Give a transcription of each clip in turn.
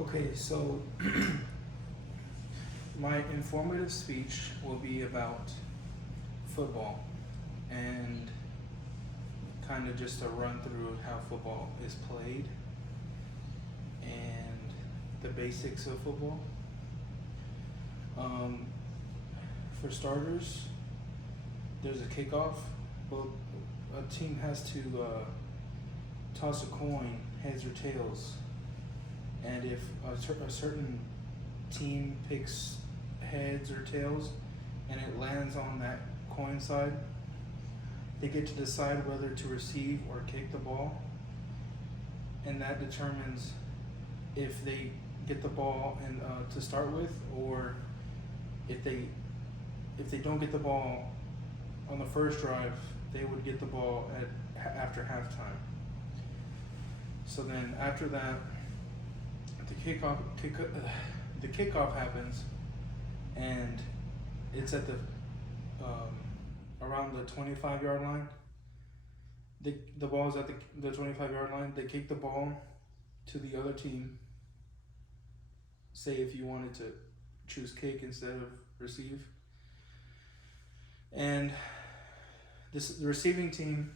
Okay, so my informative speech will be about football and kind of just a run through of how football is played and the basics of football. Um, for starters, there's a kickoff. Well, a team has to toss a coin, heads or tails, and if a certain team picks heads or tails and it lands on that coin side, they get to decide whether to receive or kick the ball, and that determines if they get the ball and to start with, or if they don't get the ball on the first drive, they would get the ball after halftime. So then after that, the kickoff happens, and it's at the around the 25-yard line. The ball is at the 25-yard line. They kick the ball to the other team. Say if you wanted to choose kick instead of receive, and the receiving team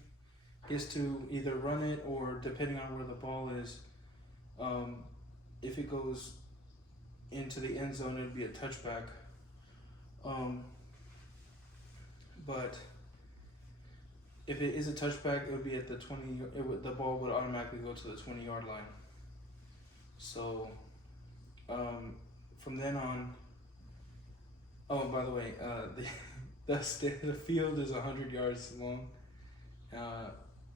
gets to either run it, or depending on where the ball is, if it goes into the end zone, it'd be a touchback. But if it is a touchback, it would be at the 20. The ball would automatically go to the 20-yard line. So from then on. Oh, by the way, the field is 100 yards long.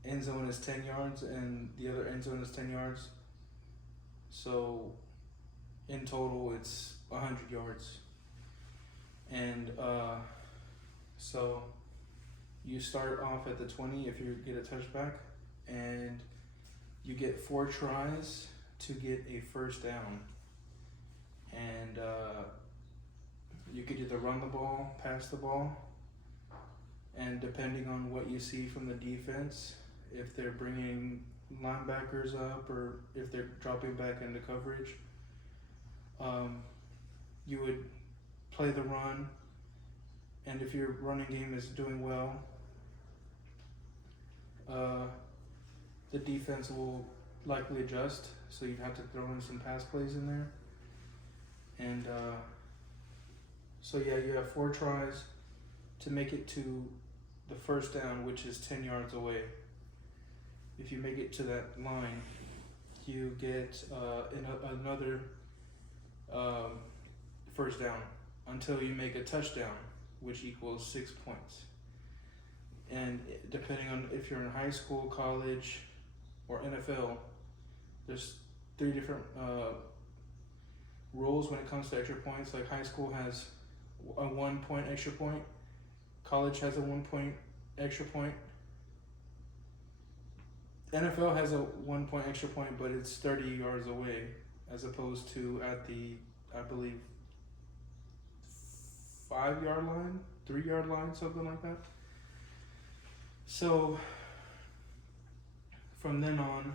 End zone is 10 yards, and the other end zone is 10 yards. So in total, it's 100 yards. And so you start off at the 20 if you get a touchback, and you get 4 tries to get a first down. And you could either run the ball, pass the ball, and depending on what you see from the defense, if they're bringing linebackers up or if they're dropping back into coverage, you would play the run, and if your running game is doing well, the defense will likely adjust, so you'd have to throw in some pass plays in there. And so yeah, you have 4 tries to make it to the first down, which is 10 yards away. If you make it to that line, you get another first down until you make a touchdown, which equals 6 points. And depending on if you're in high school, college, or NFL, there's 3 different rules when it comes to extra points. Like high school has a 1 point extra point, college has a 1 point extra point, NFL has a 1 point extra point, but it's 30 yards away, as opposed to at the, I believe, 5-yard line, 3-yard line, something like that. So from then on,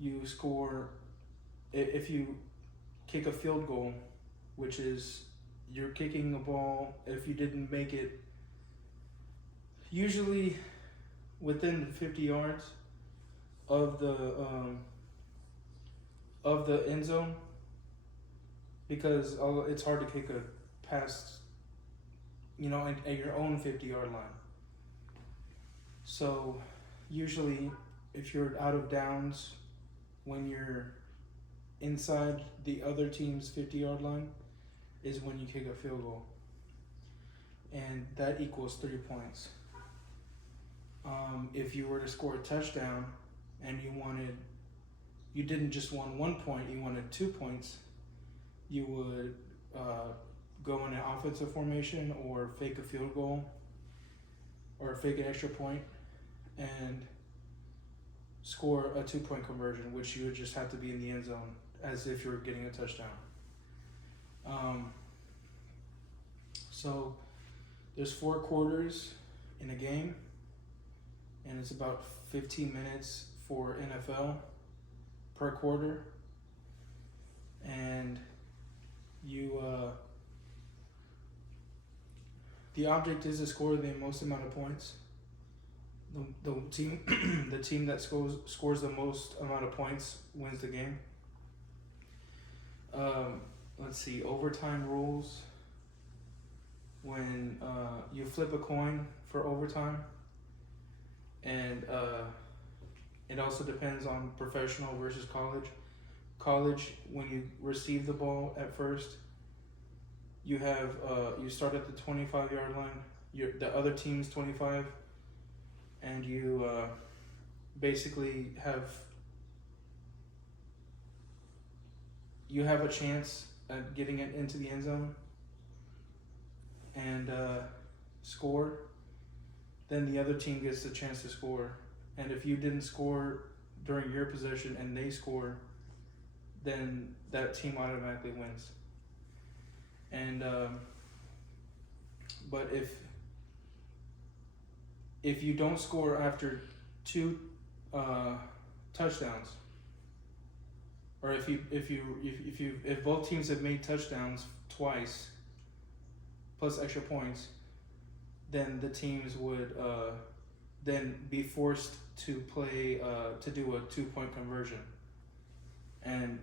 you score. If you kick a field goal, which is you're kicking a ball, if you didn't make it, usually within 50 yards of the end zone, because it's hard to kick a pass, at your own 50-yard line. So usually if you're out of downs when you're inside the other team's 50-yard line is when you kick a field goal, and that equals 3 points. If you were to score a touchdown and you didn't just want 1 point, you wanted 2 points, you would go in an offensive formation or fake a field goal or fake an extra point and score a 2-point conversion, which you would just have to be in the end zone as if you were getting a touchdown. So there's 4 quarters in a game, and it's about 15 minutes for NFL per quarter. and you the object is to score the most amount of points. The team the team that scores the most amount of points wins the game. Let's see, overtime rules. When you flip a coin for overtime, and it also depends on professional versus college. College, when you receive the ball at first, you have you start at the 25-yard line. The other team's 25, and you basically have a chance at getting it into the end zone and score. Then the other team gets the chance to score, and if you didn't score during your possession and they score, then that team automatically wins. And but if you don't score after 2 touchdowns, or if both teams have made touchdowns twice plus extra points, then the teams would then be forced to play to do a 2-point conversion, and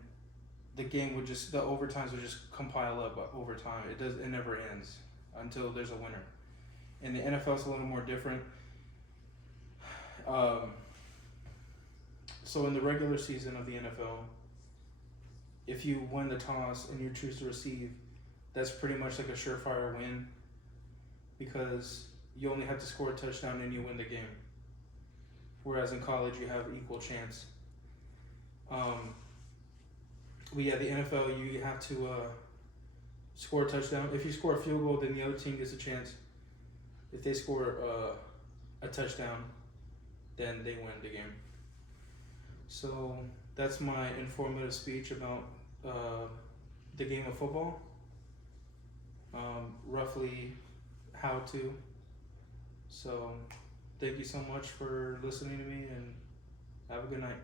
the game would just, the overtimes would just compile up over time. It never ends until there's a winner. And the NFL is a little more different. So in the regular season of the NFL, if you win the toss and you choose to receive, that's pretty much like a surefire win, because you only have to score a touchdown and you win the game. Whereas in college, you have equal chance. But yeah, the NFL, you have to score a touchdown. If you score a field goal, then the other team gets a chance. If they score a touchdown, then they win the game. So that's my informative speech about the game of football. Roughly how to. So thank you so much for listening to me, and have a good night.